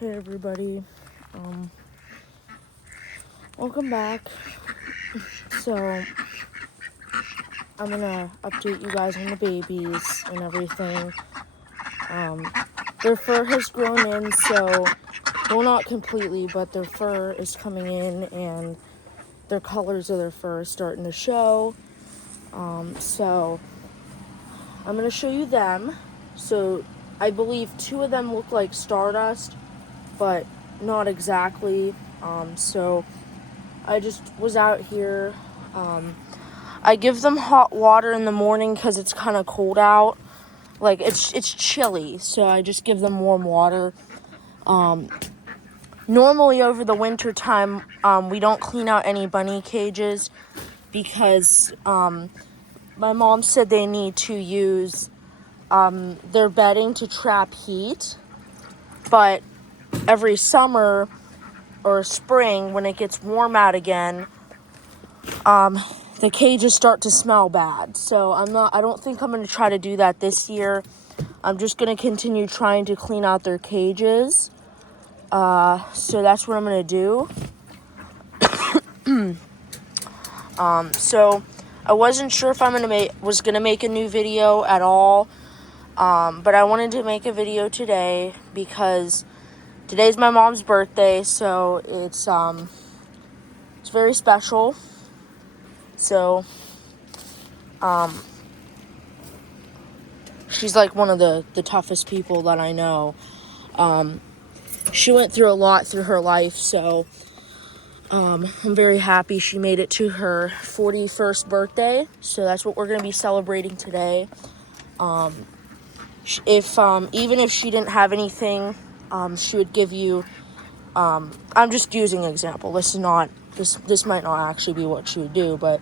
Hey everybody, welcome back. So, I'm gonna update you guys on the babies and everything. Their fur has grown in, so, well, not completely, but their fur is coming in and their colors of their fur are starting to show. So, I'm gonna show you them. So, I believe 2 of them look like Stardust, but not exactly. So I just was out here. I give them hot water in the morning because it's kind of cold out. Like, it's chilly, so I just give them warm water. Normally over the winter time, we don't clean out any bunny cages because my mom said they need to use their bedding to trap heat. But every summer or spring, when it gets warm out again, the cages start to smell bad. So I don't think I'm going to try to do that this year. I'm just going to continue trying to clean out their cages. So that's what I'm going to do. So I wasn't sure if was going to make a new video at all. But I wanted to make a video today because today's my mom's birthday, so it's very special. So she's like one of the toughest people that I know. She went through a lot through her life, so I'm very happy she made it to her 41st birthday. So that's what we're going to be celebrating today. Even if she didn't have anything, she would give you, I'm just using an example. This might not actually be what she would do, but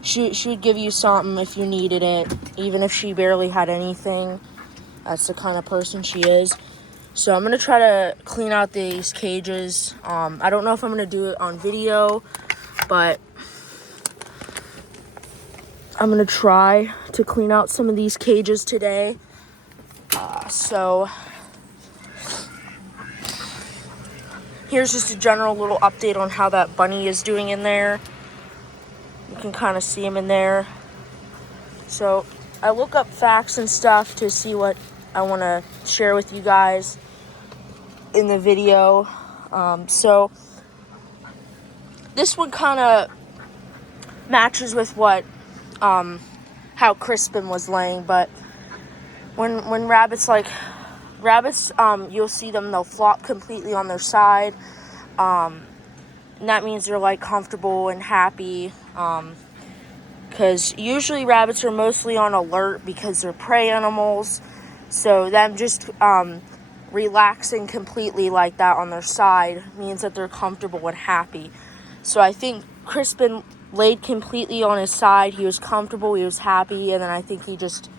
she would give you something if you needed it, even if she barely had anything. That's the kind of person she is. So I'm going to try to clean out these cages. I don't know if I'm going to do it on video, but I'm going to try to clean out some of these cages today. So here's just a general little update on how that bunny is doing in there. You can kind of see him in there. So I look up facts and stuff to see what I want to share with you guys in the video. So this one kind of matches with what how Crispin was laying, but when rabbits, you'll see them, they'll flop completely on their side, and that means they're like comfortable and happy, because usually rabbits are mostly on alert because they're prey animals. So them just relaxing completely like that on their side means that they're comfortable and happy. So I think Crispin laid completely on his side. He was comfortable, he was happy, and then I think he just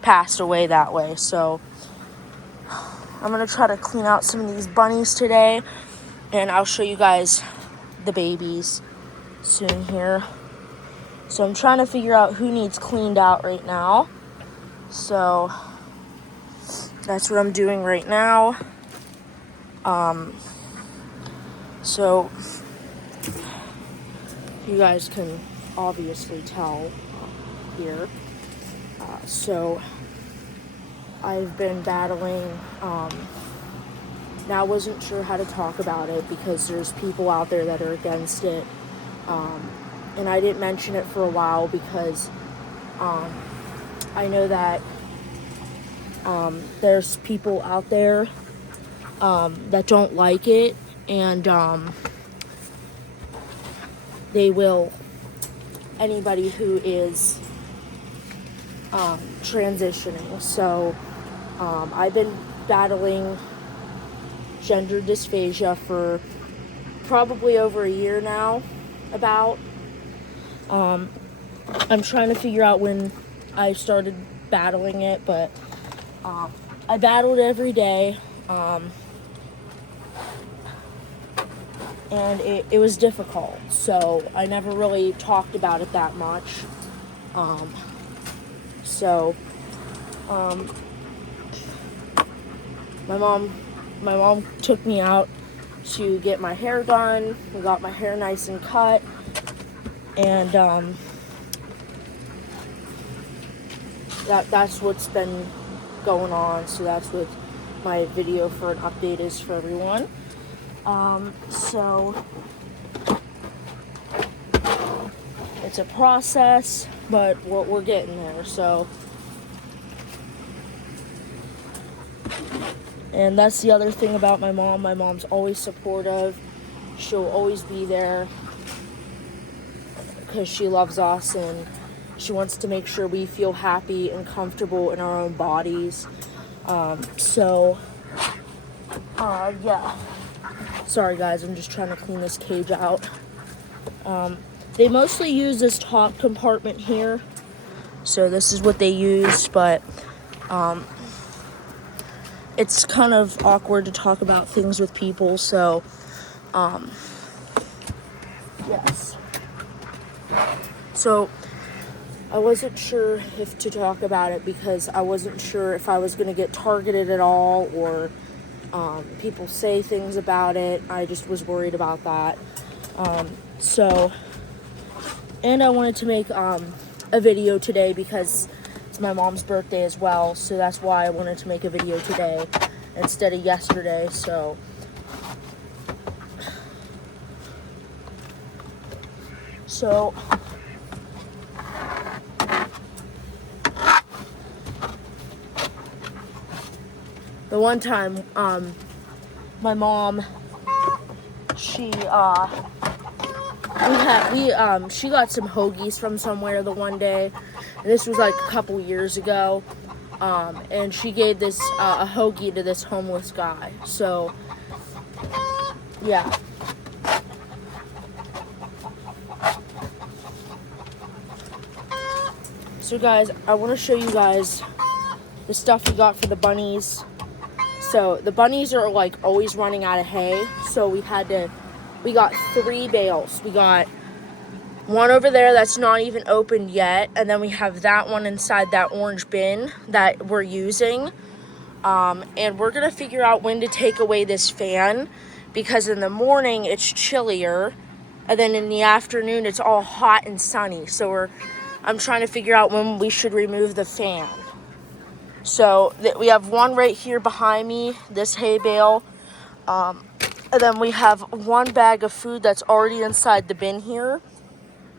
passed away that way. So I'm going to try to clean out some of these bunnies today, and I'll show you guys the babies soon here. So I'm trying to figure out who needs cleaned out right now. So that's what I'm doing right now. So you guys can obviously tell here. So I've been battling. Now I wasn't sure how to talk about it because there's people out there that are against it. And I didn't mention it for a while because I know that there's people out there that don't like it, and they will, anybody who is transitioning. So I've been battling gender dysphagia for probably over a year now. I'm trying to figure out when I started battling it, but I battled every day, and it was difficult, so I never really talked about it that much. My mom my mom took me out to get my hair done. We got my hair nice and cut, and that's what's been going on. So that's what my video for an update is for everyone. So it's a process, but we're getting there. So, and that's the other thing about my mom. My mom's always supportive. She'll always be there because she loves us and she wants to make sure we feel happy and comfortable in our own bodies. Yeah. Sorry guys, I'm just trying to clean this cage out. They mostly use this top compartment here. So this is what they use, but it's kind of awkward to talk about things with people, so yes. So I wasn't sure if to talk about it because I wasn't sure if I was going to get targeted at all or people say things about it. I just was worried about that. And I wanted to make a video today because it's my mom's birthday as well. So that's why I wanted to make a video today instead of yesterday. So the one time, my mom, she got some hoagies from somewhere the one day. And this was like a couple years ago. And she gave this, a hoagie to this homeless guy. So, yeah. So guys, I want to show you guys the stuff we got for the bunnies. So the bunnies are like always running out of hay. So we got 3 bales. We got one over there that's not even opened yet. And then we have that one inside that orange bin that we're using. And we're going to figure out when to take away this fan. Because in the morning it's chillier. And then in the afternoon it's all hot and sunny. So I'm trying to figure out when we should remove the fan. So we have one right here behind me, this hay bale. And then we have one bag of food that's already inside the bin here.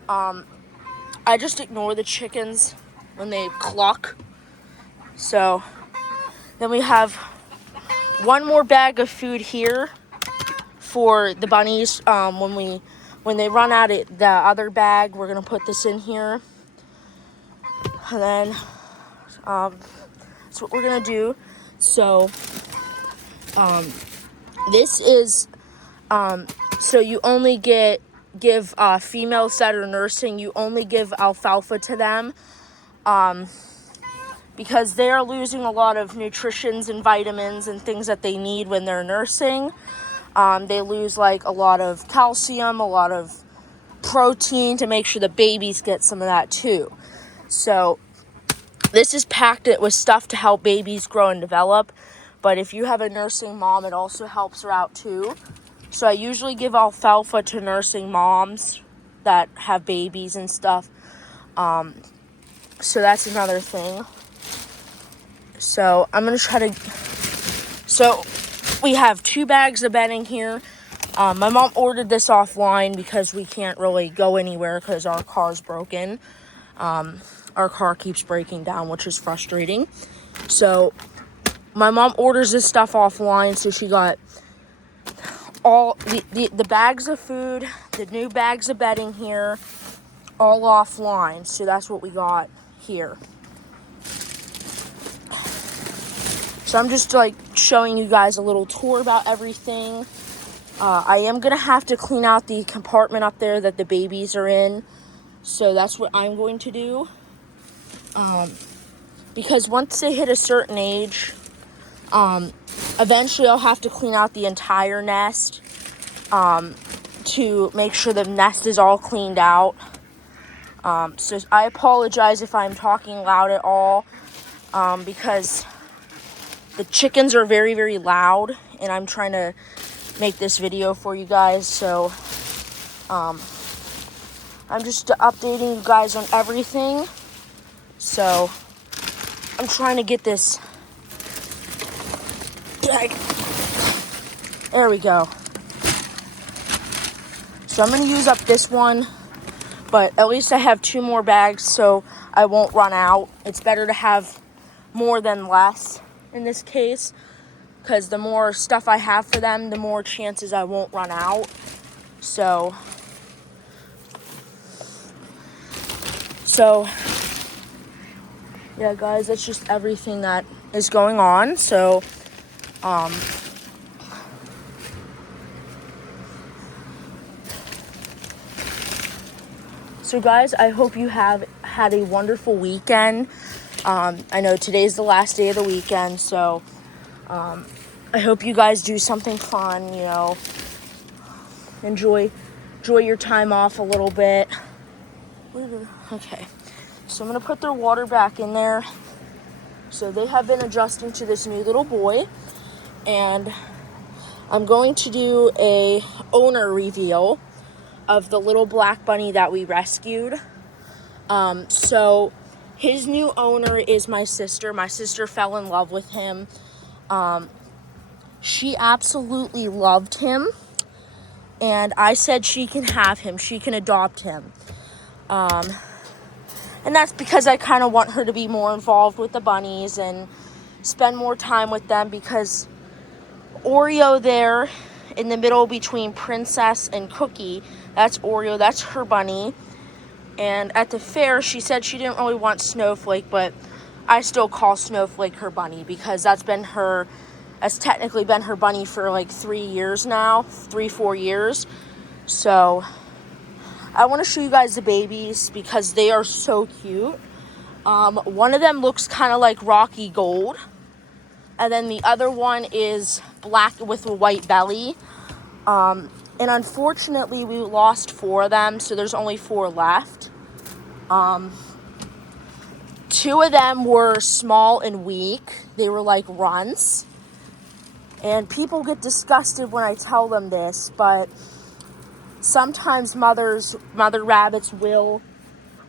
I just ignore the chickens when they cluck. So then we have one more bag of food here for the bunnies. When they run out of the other bag, we're gonna put this in here. And then that's what we're gonna do. So this is so you only give females that are nursing, you only give alfalfa to them because they are losing a lot of nutritions and vitamins and things that they need when they're nursing. They lose like a lot of calcium, a lot of protein to make sure the babies get some of that too. So this is packed it with stuff to help babies grow and develop. But if you have a nursing mom, it also helps her out too. So I usually give alfalfa to nursing moms that have babies and stuff. So that's another thing. So I'm going to try to... So we have 2 bags of bedding here. My mom ordered this offline because we can't really go anywhere because our car's broken. Our car keeps breaking down, which is frustrating. So my mom orders this stuff offline, so she got all the bags of food, the new bags of bedding here, all offline. So that's what we got here. So I'm just like showing you guys a little tour about everything. I am gonna have to clean out the compartment up there that the babies are in. So that's what I'm going to do. Because once they hit a certain age, eventually I'll have to clean out the entire nest to make sure the nest is all cleaned out. So I apologize if I'm talking loud at all, because the chickens are very, very loud and I'm trying to make this video for you guys. So I'm just updating you guys on everything. So I'm trying to get this. There we go. So I'm going to use up this one, but at least I have 2 more bags so I won't run out. It's better to have more than less in this case, because the more stuff I have for them, the more chances I won't run out. So yeah, guys, that's just everything that is going on. So So guys, I hope you have had a wonderful weekend. I know today's the last day of the weekend, so I hope you guys do something fun, you know. Enjoy your time off a little bit. Okay, so I'm gonna put their water back in there. So they have been adjusting to this new little boy, and I'm going to do a owner reveal of the little black bunny that we rescued. So his new owner is my sister. My sister fell in love with him. She absolutely loved him, and I said she can have him. She can adopt him. And that's because I kind of want her to be more involved with the bunnies and spend more time with them, because Oreo there in the middle between Princess and Cookie, that's Oreo, that's her bunny. And at the fair, she said she didn't really want Snowflake, but I still call Snowflake her bunny, because that's technically been her bunny for like 3 years now, 4 years. So I want to show you guys the babies because they are so cute. One of them looks kind of like Rocky Gold, and then the other one is black with a white belly. And unfortunately, we lost 4 of them, so there's only 4 left. 2 of them were small and weak. They were like runts. And people get disgusted when I tell them this, but sometimes mother rabbits will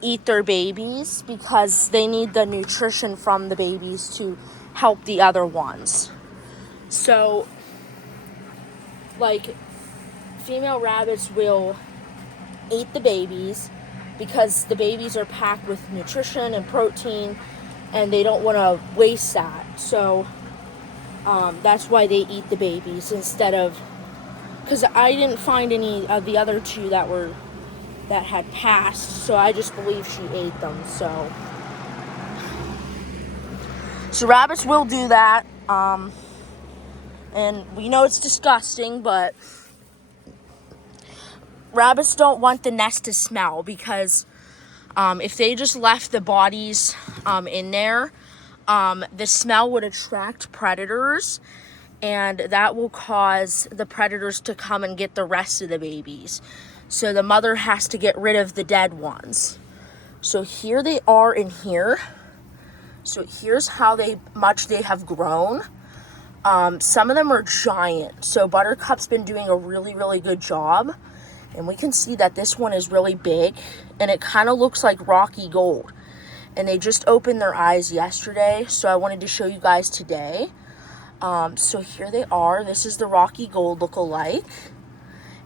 eat their babies because they need the nutrition from the babies to help the other ones. So, like, female rabbits will eat the babies because the babies are packed with nutrition and protein, and they don't want to waste that. So that's why they eat the babies instead of, because I didn't find any of the other 2 that had passed, so I just believe she ate them. So rabbits will do that, and we know it's disgusting, but rabbits don't want the nest to smell, because if they just left the bodies in there, the smell would attract predators, and that will cause the predators to come and get the rest of the babies. So the mother has to get rid of the dead ones. So here they are in here. So here's how much they have grown. Some of them are giant. So Buttercup's been doing a really, really good job. And we can see that this one is really big, and it kind of looks like Rocky Gold. And they just opened their eyes yesterday, so I wanted to show you guys today. So here they are. This is the Rocky Gold look-alike.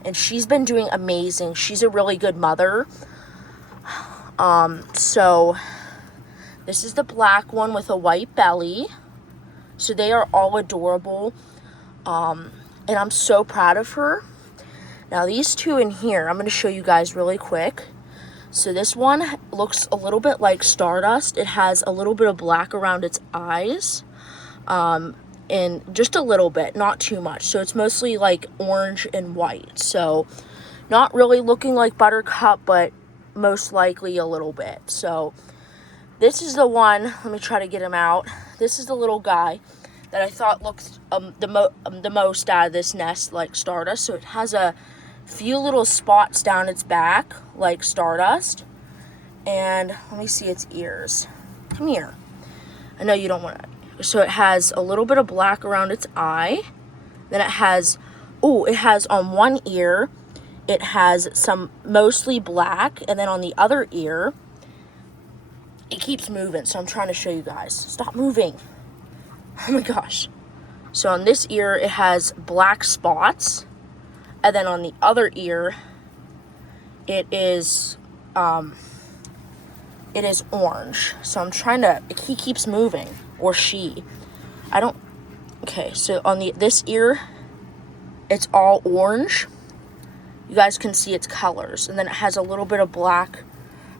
And she's been doing amazing. She's a really good mother. So this is the black one with a white belly. So they are all adorable. And I'm so proud of her. Now these 2 in here, I'm going to show you guys really quick. So this one looks a little bit like Stardust. It has a little bit of black around its eyes. And just a little bit, not too much. So it's mostly like orange and white. So not really looking like Buttercup, but most likely a little bit. So this is the one, let me try to get him out. This is the little guy that I thought looked the most out of this nest like Stardust. So it has a few little spots down its back like Stardust. And let me see its ears. Come here. I know you don't want to. So it has a little bit of black around its eye. Then it has on one ear, it has some mostly black, and then on the other ear, it keeps moving, so I'm trying to show you guys. Stop moving. Oh my gosh. So on this ear, it has black spots, and then on the other ear, it is orange. So I'm trying to, he keeps moving, or she. Okay, so on this ear, it's all orange. You guys can see its colors, and then it has a little bit of black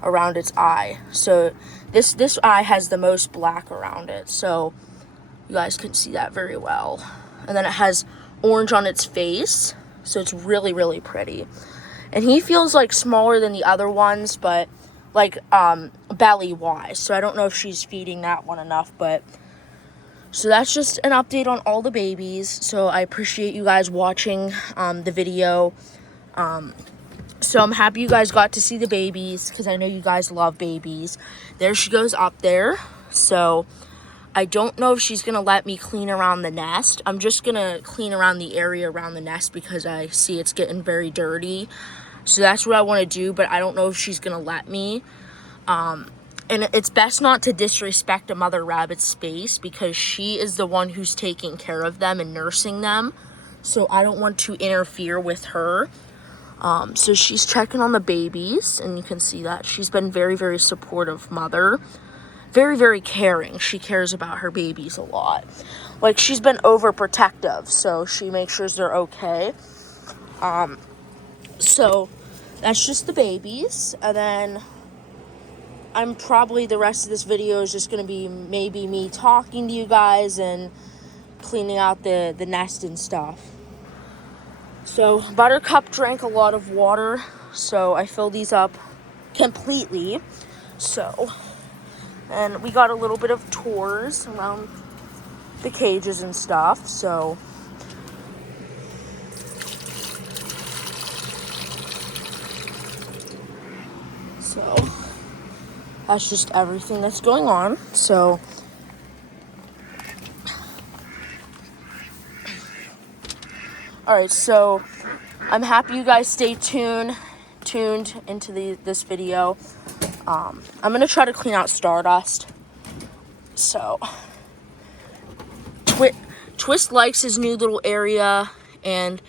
around its eye. So this eye has the most black around it, so you guys can see that very well. And then it has orange on its face, so it's really, really pretty. And he feels like smaller than the other ones, but like belly wise, so I don't know if she's feeding that one enough. But so that's just an update on all the babies. So I appreciate you guys watching the video. So I'm happy you guys got to see the babies, because I know you guys love babies. There she goes up there. So I don't know if she's gonna let me clean around the nest. I'm just gonna clean around the area around the nest because I see it's getting very dirty. So that's what I want to do, but I don't know if she's gonna let me. And it's best not to disrespect a mother rabbit's space, because she is the one who's taking care of them and nursing them. So I don't want to interfere with her. So she's checking on the babies, and you can see that she's been very, very supportive mother. Very, very caring. She cares about her babies a lot. Like, she's been overprotective, so she makes sure they're okay. So that's just the babies. And then the rest of this video is just going to be maybe me talking to you guys and cleaning out the nest and stuff. So Buttercup drank a lot of water, so I filled these up completely. So, and we got a little bit of tours around the cages and stuff. So that's just everything that's going on. So alright, so I'm happy you guys stay tuned into this video. I'm gonna try to clean out Stardust. So Twist likes his new little area, and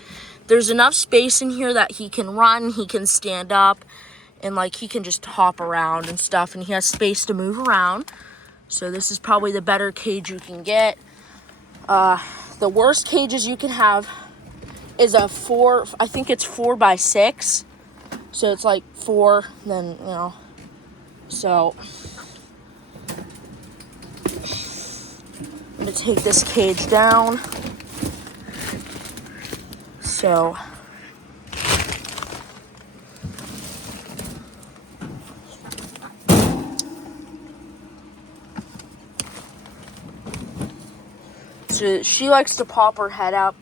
there's enough space in here that he can run, he can stand up, and like he can just hop around and stuff, and he has space to move around. So this is probably the better cage you can get. The worst cages you can have is I think it's 4x6. So it's like 4, then, you know. So I'm gonna take this cage down. So she likes to pop her head up.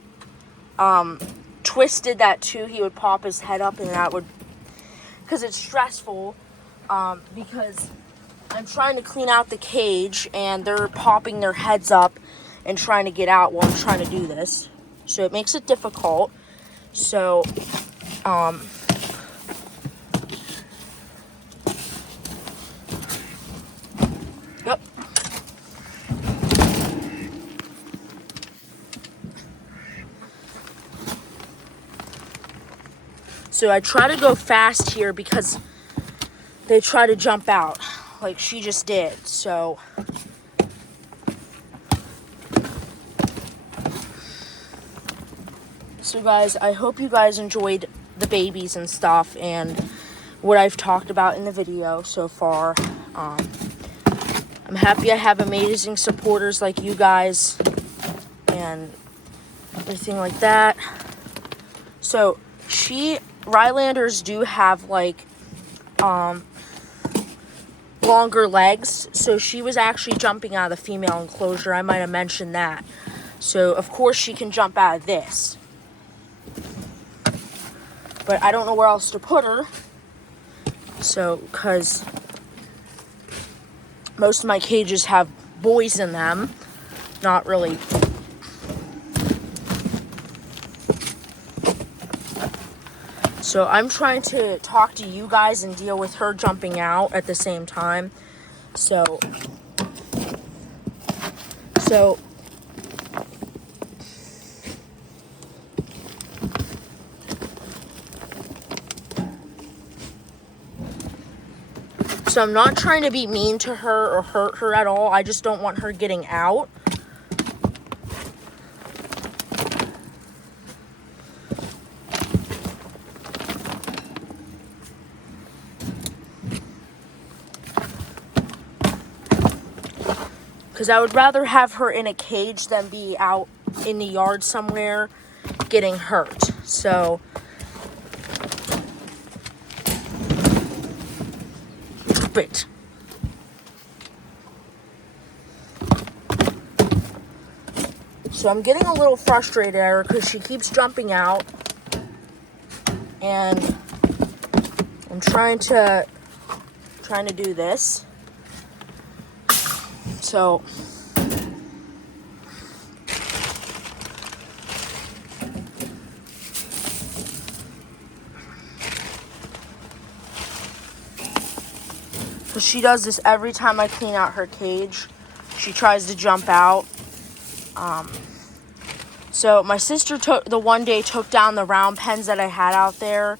Twist did that too. He would pop his head up, and that would, because it's stressful, because I'm trying to clean out the cage and they're popping their heads up and trying to get out while I'm trying to do this. So it makes it difficult. So, yep. So I try to go fast here because they try to jump out like she just did. So guys, I hope you guys enjoyed the babies and stuff and what I've talked about in the video so far. I'm happy I have amazing supporters like you guys and everything like that. So Rylanders do have like longer legs, so she was actually jumping out of the female enclosure. I might have mentioned that. So of course she can jump out of this, but I don't know where else to put her. So because most of my cages have boys in them, not really So I'm trying to talk to you guys and deal with her jumping out at the same time. So I'm not trying to be mean to her or hurt her at all. I just don't want her getting out. Because I would rather have her in a cage than be out in the yard somewhere getting hurt. So it. So I'm getting a little frustrated at her because she keeps jumping out, and I'm trying to do this. So she does this every time I clean out her cage. She tries to jump out. So my sister took down the round pens that I had out there,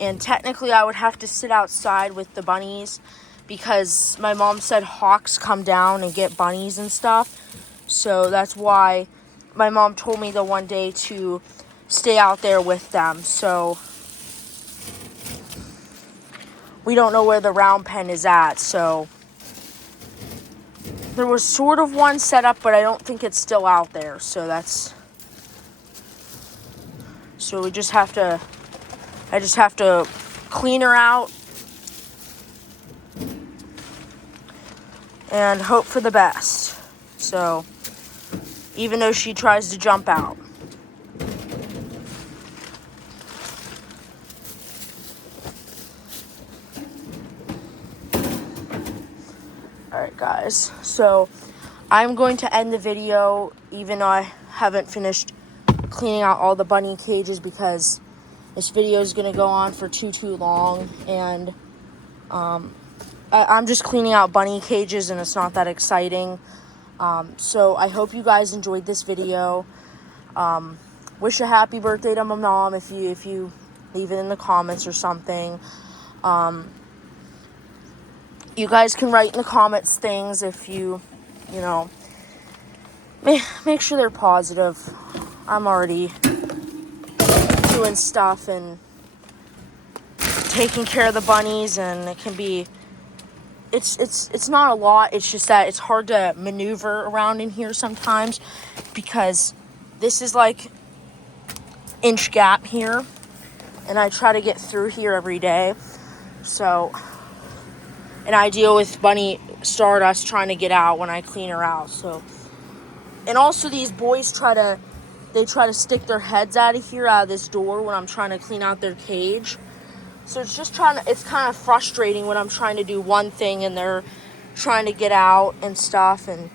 and technically I would have to sit outside with the bunnies because my mom said hawks come down and get bunnies and stuff. So that's why my mom told me the one day to stay out there with them. So we don't know where the round pen is at. So there was sort of one set up, but I don't think it's still out there. So we just have to, I just have to clean her out and hope for the best. So even though she tries to jump out. Alright guys, so I'm going to end the video even though I haven't finished cleaning out all the bunny cages because this video is going to go on for too long, and I'm just cleaning out bunny cages and it's not that exciting. So I hope you guys enjoyed this video. Wish a happy birthday to my mom if you leave it in the comments or something. You guys can write in the comments things if you know, make sure they're positive. I'm already doing stuff and taking care of the bunnies, and it can be, it's not a lot. It's just that it's hard to maneuver around in here sometimes because this is like inch gap here, and I try to get through here every day. So, and I deal with bunny Stardust trying to get out when I clean her out. So, and also these boys try to stick their heads out of here, out of this door when I'm trying to clean out their cage. So it's kind of frustrating when I'm trying to do one thing and they're trying to get out and stuff. And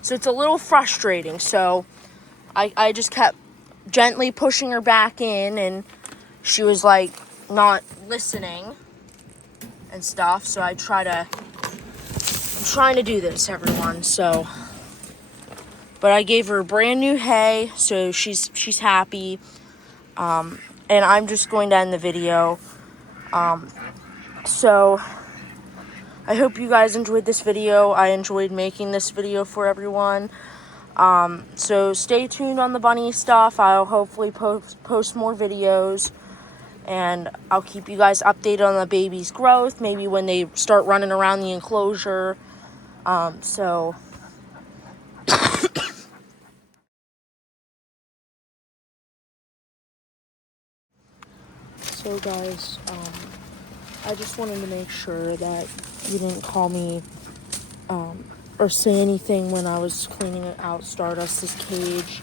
so it's a little frustrating. So I just kept gently pushing her back in, and she was like not listening and stuff. So I'm trying to do this, everyone. So, but I gave her brand new hay, so she's happy. And I'm just going to end the video. So I hope you guys enjoyed this video. I enjoyed making this video for everyone. So stay tuned on the bunny stuff. I'll hopefully post more videos, and I'll keep you guys updated on the baby's growth, maybe when they start running around the enclosure. So guys, I just wanted to make sure that you didn't call me or say anything when I was cleaning out Stardust's cage,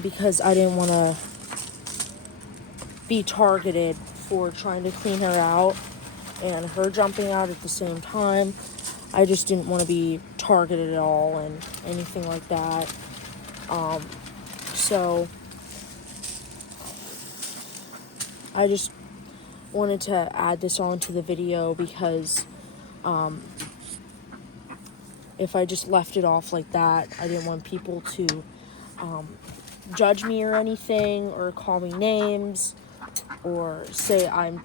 because I didn't want to be targeted for trying to clean her out and her jumping out at the same time. I just didn't want to be targeted at all and anything like that. So I just wanted to add this onto the video because if I just left it off like that, I didn't want people to judge me or anything, or call me names, or say I'm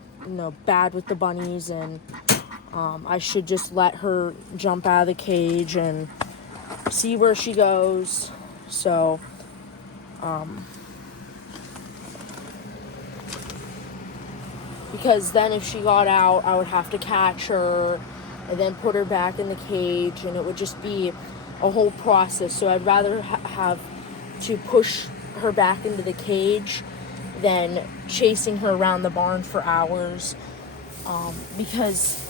bad with the bunnies, and I should just let her jump out of the cage and see where she goes. So because then if she got out, I would have to catch her and then put her back in the cage, and it would just be a whole process. So I'd rather have to push her back into the cage than chasing her around the barn for hours, because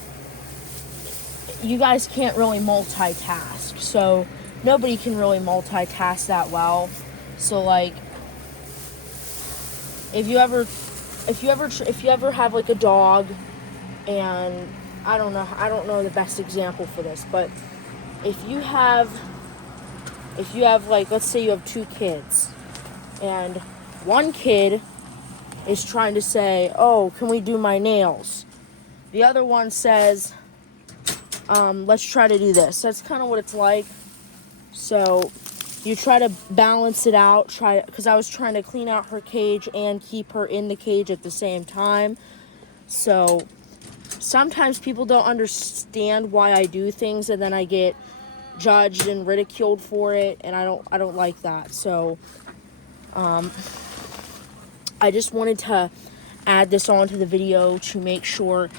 you guys can't really multitask. So nobody can really multitask that well. So like, if you ever have like a dog, and I don't know the best example for this, but if you have like, let's say you have 2 kids, and one kid is trying to say, "Oh, can we do my nails?" The other one says, "Let's try to do this." That's kind of what it's like. So you try to balance it out, because I was trying to clean out her cage and keep her in the cage at the same time. So sometimes people don't understand why I do things, and then I get judged and ridiculed for it, and I don't like that. So I just wanted to add this onto the video to make sure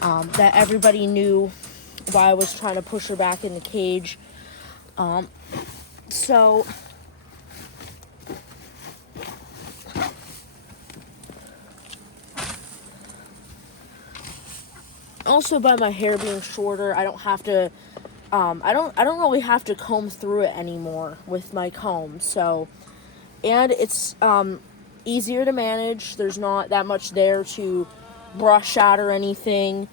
that everybody knew why I was trying to push her back in the cage. So also, by my hair being shorter, I don't have to I don't really have to comb through it anymore with my comb. So, and it's easier to manage. There's not that much there to brush out or anything.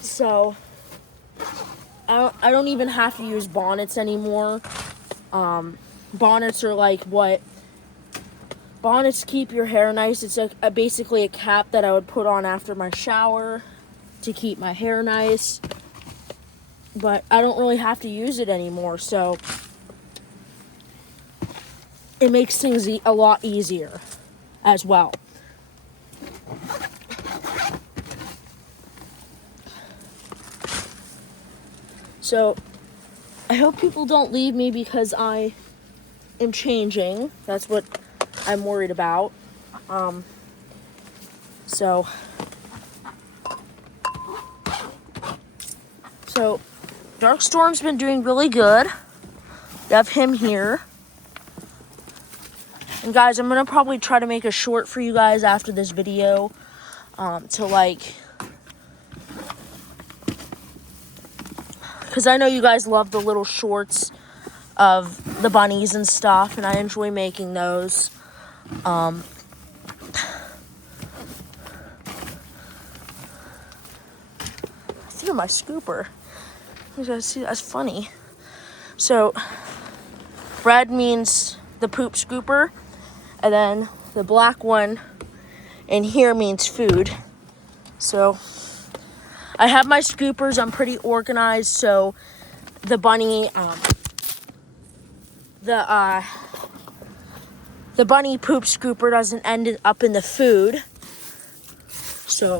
So I don't even have to use bonnets anymore. Bonnets are like what? Bonnets keep your hair nice. It's basically a cap that I would put on after my shower to keep my hair nice. But I don't really have to use it anymore, so it makes things a lot easier as well. So I hope people don't leave me because I am changing. That's what I'm worried about. So Dark Storm's been doing really good. I have him here. And guys, I'm going to probably try to make a short for you guys after this video. Because I know you guys love the little shorts of the bunnies and stuff, and I enjoy making those. I threw my scooper. You guys see, that's funny. So red means the poop scooper, and then the black one in here means food. So I have my scoopers. I'm pretty organized. So the bunny, the bunny poop scooper doesn't end up in the food. So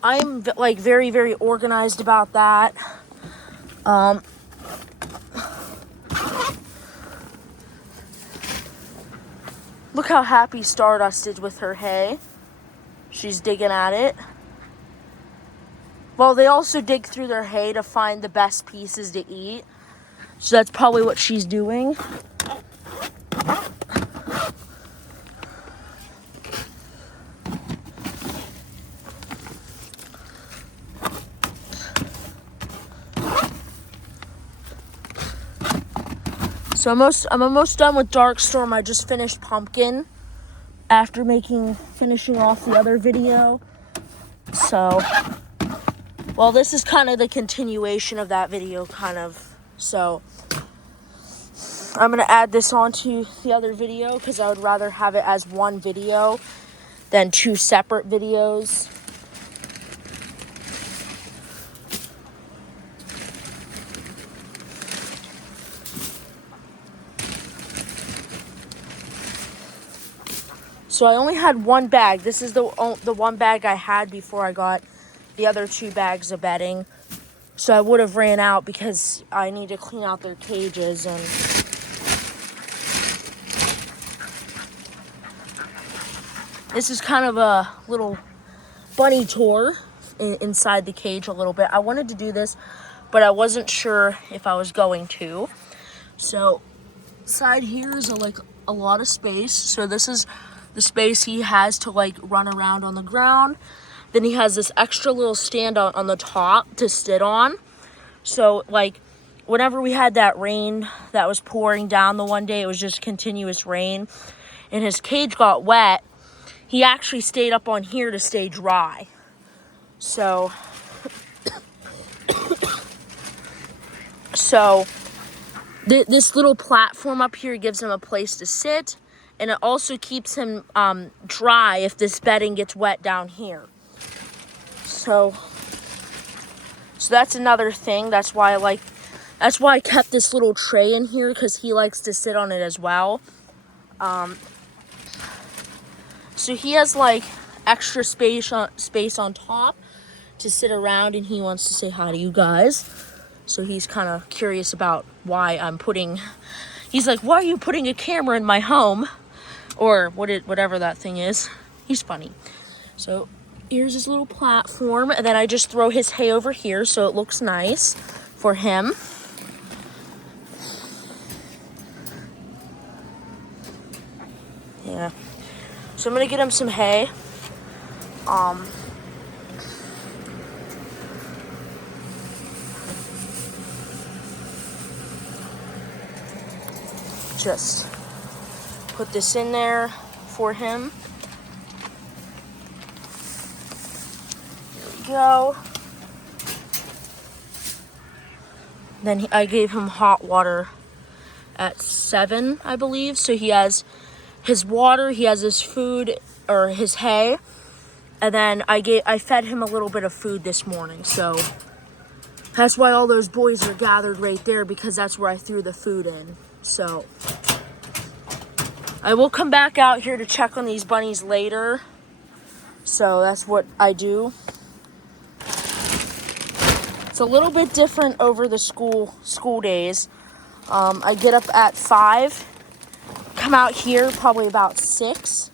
I'm like very, very organized about that. Look how happy Stardust is with her hay. She's digging at it. Well, they also dig through their hay to find the best pieces to eat. So that's probably what she's doing. So I'm almost done with Dark Storm. I just finished Pumpkin after finishing off the other video. So, well, this is kind of the continuation of that video, kind of. So, I'm going to add this onto the other video because I would rather have it as one video than two separate videos. So I only had one bag. This is the one bag I had before I got the other 2 bags of bedding. So I would have ran out because I need to clean out their cages. And this is kind of a little bunny tour inside the cage a little bit. I wanted to do this, but I wasn't sure if I was going to. So side here is a lot of space. So this is the space he has to run around on the ground. Then he has this extra little stand on the top to sit on. So whenever we had that rain that was pouring down the one day, it was just continuous rain, and his cage got wet, he actually stayed up on here to stay dry. So this little platform up here gives him a place to sit. And it also keeps him dry if this bedding gets wet down here. So that's another thing. That's why I kept this little tray in here, because he likes to sit on it as well. So he has extra space on top to sit around, and he wants to say hi to you guys. So he's kind of curious about why I'm putting. He's like, "Why are you putting a camera in my home?" Or whatever that thing is. He's funny. So here's his little platform. And then I just throw his hay over here so it looks nice for him. Yeah. So I'm going to get him some hay. Just put this in there for him. There we go. Then I gave him hot water at 7, I believe. So he has his water, he has his food, or his hay, and then I fed him a little bit of food this morning. So that's why all those boys are gathered right there, because that's where I threw the food in. So I will come back out here to check on these bunnies later. So that's what I do. It's a little bit different over the school days. I get up at 5, come out here probably about 6,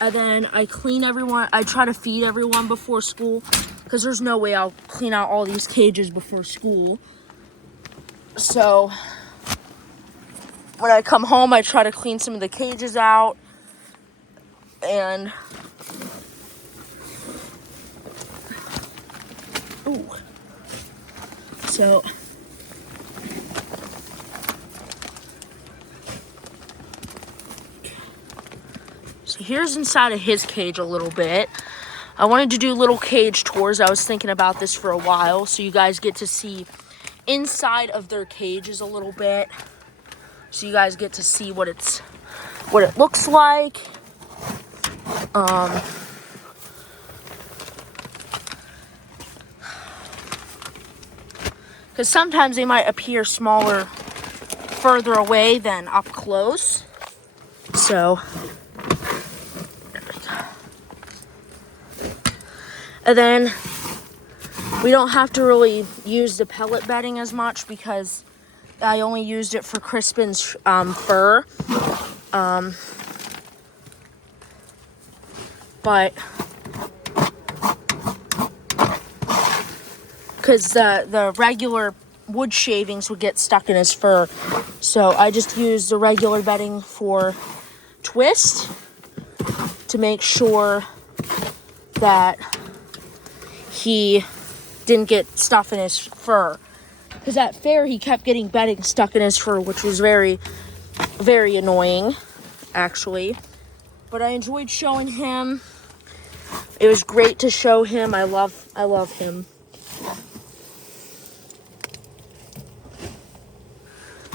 and then I clean everyone. I try to feed everyone before school, because there's no way I'll clean out all these cages before school. So when I come home, I try to clean some of the cages out. And so here's inside of his cage a little bit. I wanted to do little cage tours. I was thinking about this for a while, so you guys get to see inside of their cages a little bit. So you guys get to see what it looks like. Because sometimes they might appear smaller further away than up close. So, and then we don't have to really use the pellet bedding as much, because I only used it for Crispin's fur. But because the regular wood shavings would get stuck in his fur. So I just used the regular bedding for Twist to make sure that he didn't get stuff in his fur. Because at fair, he kept getting bedding stuck in his fur, which was very, very annoying, actually. But I enjoyed showing him. It was great to show him. I love him.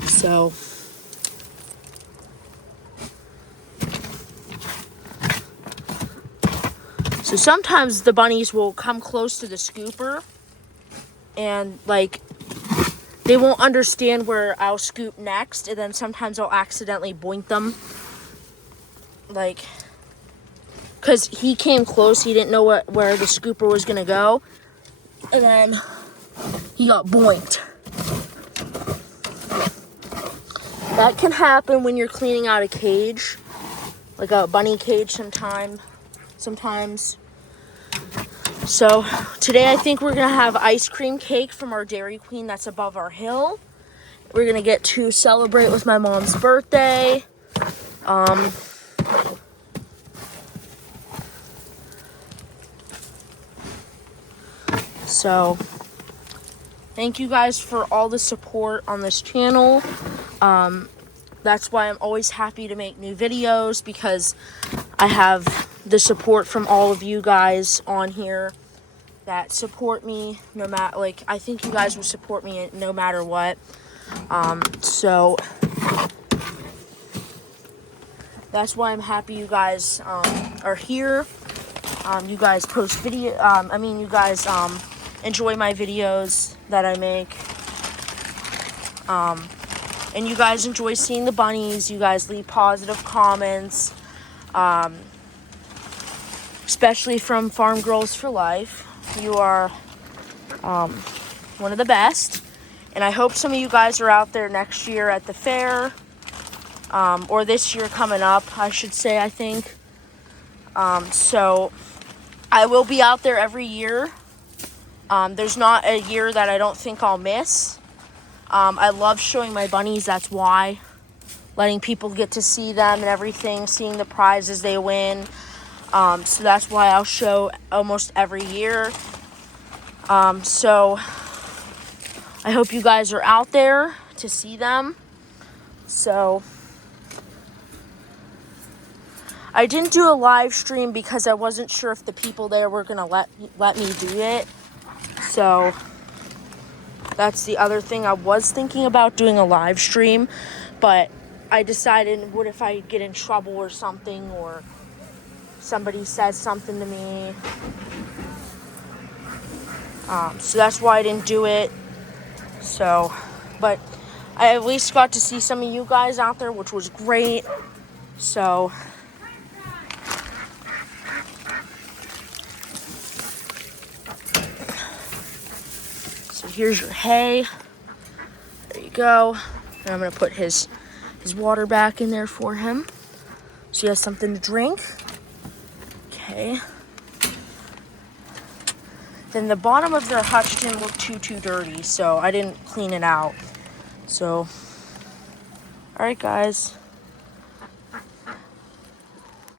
So So sometimes the bunnies will come close to the scooper and like they won't understand where I'll scoop next, and then sometimes I'll accidentally boink them. Like, because he came close, he didn't know where the scooper was gonna go, and then he got boinked. That can happen when you're cleaning out a cage, like a bunny cage sometimes. So today I think we're gonna have ice cream cake from our Dairy Queen that's above our hill. We're gonna get to celebrate with my mom's birthday. So thank you guys for all the support on this channel. That's why I'm always happy to make new videos, because I have the support from all of you guys on here that support me no matter, like, I think you guys will support me no matter what. So that's why I'm happy you guys are here. You guys post video, you guys enjoy my videos that I make. And you guys enjoy seeing the bunnies. You guys leave positive comments. Especially from Farm Girls for Life. You are one of the best. And I hope some of you guys are out there next year at the fair. Or this year coming up, I should say, I think. So I will be out there every year. There's not a year that I don't think I'll miss. I love showing my bunnies, that's why. Letting people get to see them and everything, seeing the prizes they win. So that's why I'll show almost every year. So I hope you guys are out there to see them. So I didn't do a live stream because I wasn't sure if the people there were gonna let me do it. So that's the other thing. I was thinking about doing a live stream, but I decided, what if I get in trouble or something, or somebody says something to me. So that's why I didn't do it. So, but I at least got to see some of you guys out there, which was great. So here's your hay. There you go. And I'm gonna put his water back in there for him, so he has something to drink. Okay. Then the bottom of their hutch didn't look too dirty, so I didn't clean it out. So, all right, guys.